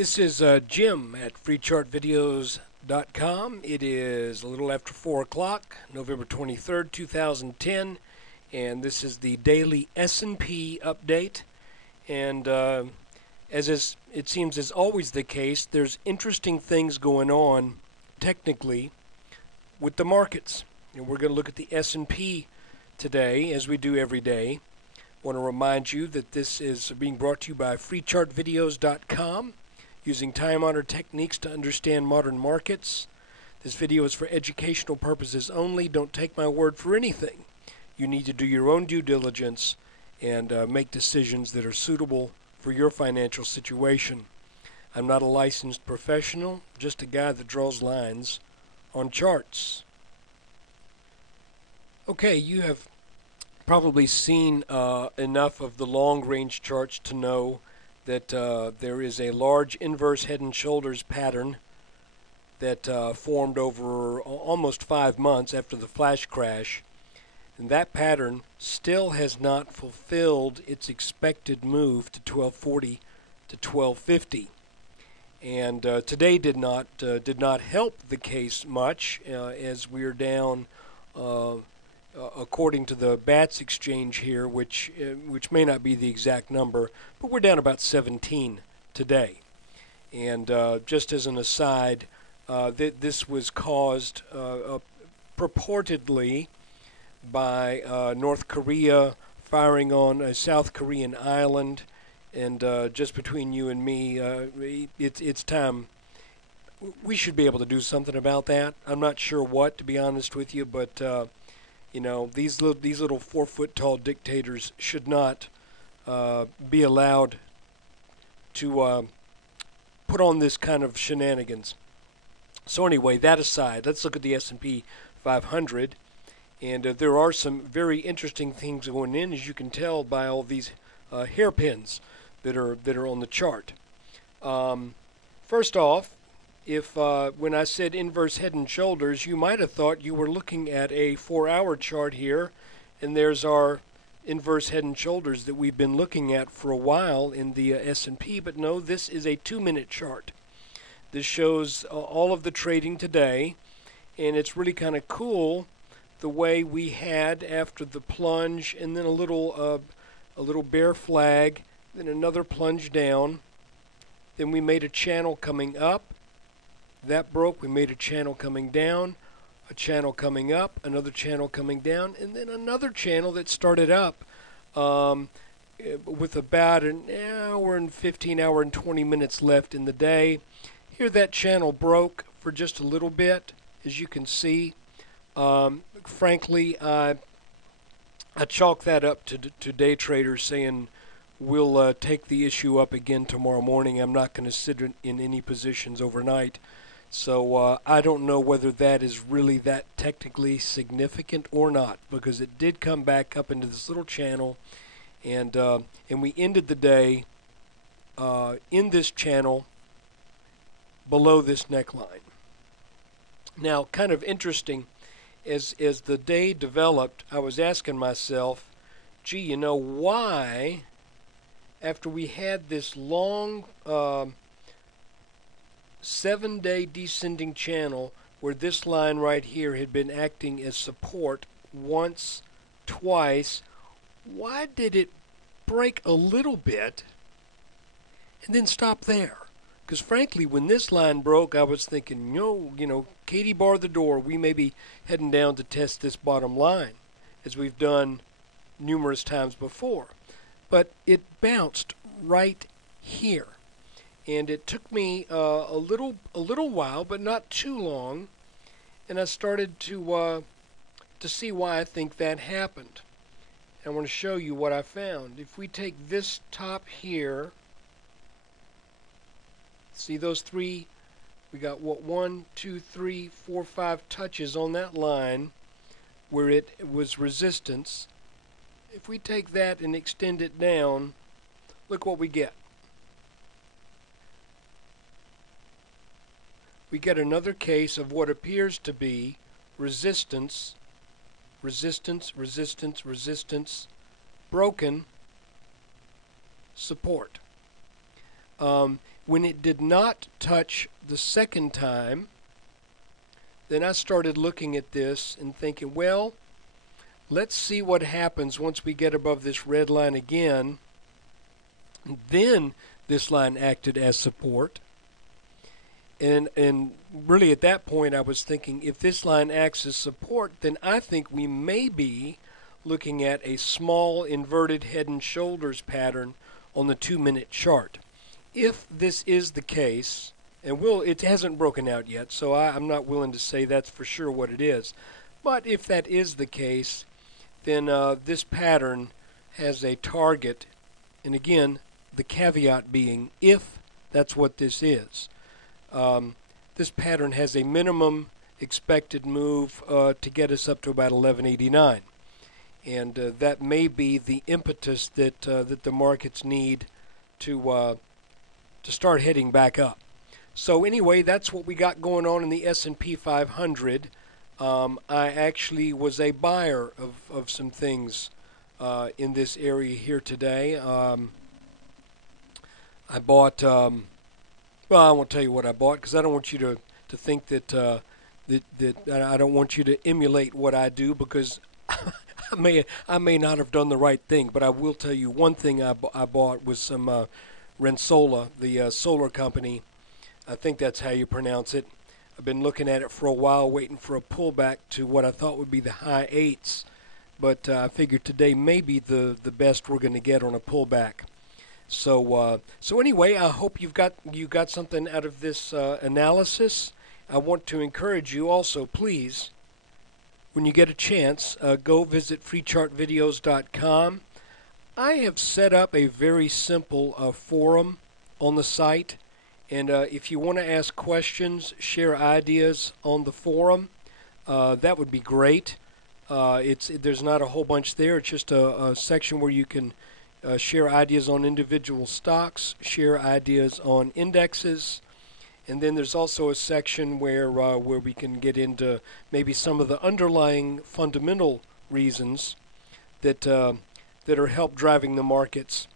This is Jim at freechartvideos.com. It is a little after 4 o'clock, November 23rd, 2010, and this is the daily S&P update. And it seems is always the case, there's interesting things going on technically with the markets. And we're going to look at the S&P today, as we do every day. I want to remind you that this is being brought to you by freechartvideos.com. Using time-honored techniques to understand modern markets. This video is for educational purposes only. Don't take my word for anything. You need to do your own due diligence and make decisions that are suitable for your financial situation. I'm not a licensed professional, just a guy that draws lines on charts. Okay, you have probably seen enough of the long-range charts to know that there is a large inverse head and shoulders pattern that formed over almost 5 months after the flash crash. And that pattern still has not fulfilled its expected move to 1240 to 1250. And today did not help the case much as we're down according to the BATS exchange here, which may not be the exact number, but we're down about 17 today. And just as an aside, this was caused purportedly by North Korea firing on a South Korean island. And just between you and me, it's time. We should be able to do something about that. I'm not sure what, to be honest with you, but you know, these little 4-foot-tall dictators should not be allowed to put on this kind of shenanigans. So anyway, that aside, let's look at the S&P 500, and there are some very interesting things going in, as you can tell by all these hairpins that are on the chart. First off, if when I said inverse head and shoulders, you might have thought you were looking at a 4-hour chart here, and there's our inverse head and shoulders that we've been looking at for a while in the S&P, but no, this is a 2-minute chart. This shows all of the trading today, and it's really kind of cool the way we had after the plunge, and then a little bear flag, then another plunge down, then we made a channel coming up. That broke, we made a channel coming down, a channel coming up, another channel coming down, and then another channel that started up with about an hour and 15 and 20 minutes left in the day. Here that channel broke for just a little bit, as you can see. Frankly, I chalk that up to day traders saying, we'll take the issue up again tomorrow morning. I'm not going to sit in any positions overnight. So I don't know whether that is really that technically significant or not, because it did come back up into this little channel, and we ended the day in this channel below this neckline. Now, kind of interesting, as the day developed, I was asking myself, gee, you know, why, after we had this long 7-day descending channel where this line right here had been acting as support once, twice, why did it break a little bit and then stop there? Because frankly, when this line broke, I was thinking, you know, Katie bar the door, we may be heading down to test this bottom line, as we've done numerous times before. But it bounced right here. And it took me a little while, but not too long, and I started to see why I think that happened. I want to show you what I found. If we take this top here, see those three, we got what, 1, 2, 3, 4, 5 touches on that line where it was resistance. If we take that and extend it down, look what we get. We get another case of what appears to be resistance, resistance, resistance, resistance, broken, support. When it did not touch the second time, then I started looking at this and thinking, well, let's see what happens once we get above this red line again. Then this line acted as support. And really at that point I was thinking, if this line acts as support, then I think we may be looking at a small inverted head and shoulders pattern on the 2-minute chart. If this is the case, and it hasn't broken out yet, so I'm not willing to say that's for sure what it is, but if that is the case, then this pattern has a target, and again, the caveat being if that's what this is. This pattern has a minimum expected move to get us up to about 1189, and that may be the impetus that the markets need to start heading back up. So anyway, that's what we got going on in the S&P 500. I actually was a buyer of some things in this area here today. I bought, well, I won't tell you what I bought because I don't want you to think that, that I don't want you to emulate what I do, because I may not have done the right thing, but I will tell you one thing I bought was some Rensola, the solar company. I think that's how you pronounce it. I've been looking at it for a while, waiting for a pullback to what I thought would be the high 8s, but I figured today may be the best we're going to get on a pullback. So anyway, I hope you got something out of this analysis. I want to encourage you also, please, when you get a chance, go visit freechartvideos.com. I have set up a very simple forum on the site, and if you want to ask questions, share ideas on the forum, that would be great. There's not a whole bunch there. It's just a section where you can share ideas on individual stocks, share ideas on indexes, and then there's also a section where we can get into maybe some of the underlying fundamental reasons that are help driving the markets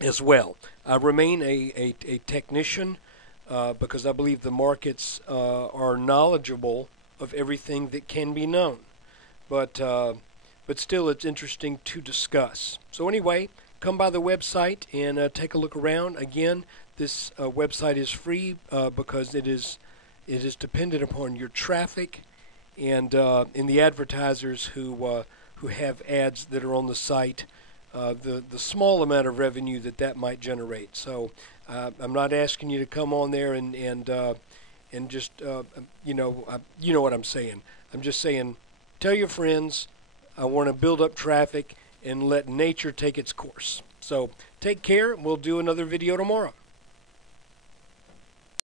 as well. I remain a technician because I believe the markets are knowledgeable of everything that can be known, but still it's interesting to discuss. So anyway, come by the website and take a look around. Again, this website is free because it is dependent upon your traffic and the advertisers who have ads that are on the site, the small amount of revenue that might generate. So I'm not asking you to come on there and just you know what I'm saying. I'm just saying, tell your friends, I want to build up traffic and let nature take its course. So take care. We'll do another video tomorrow.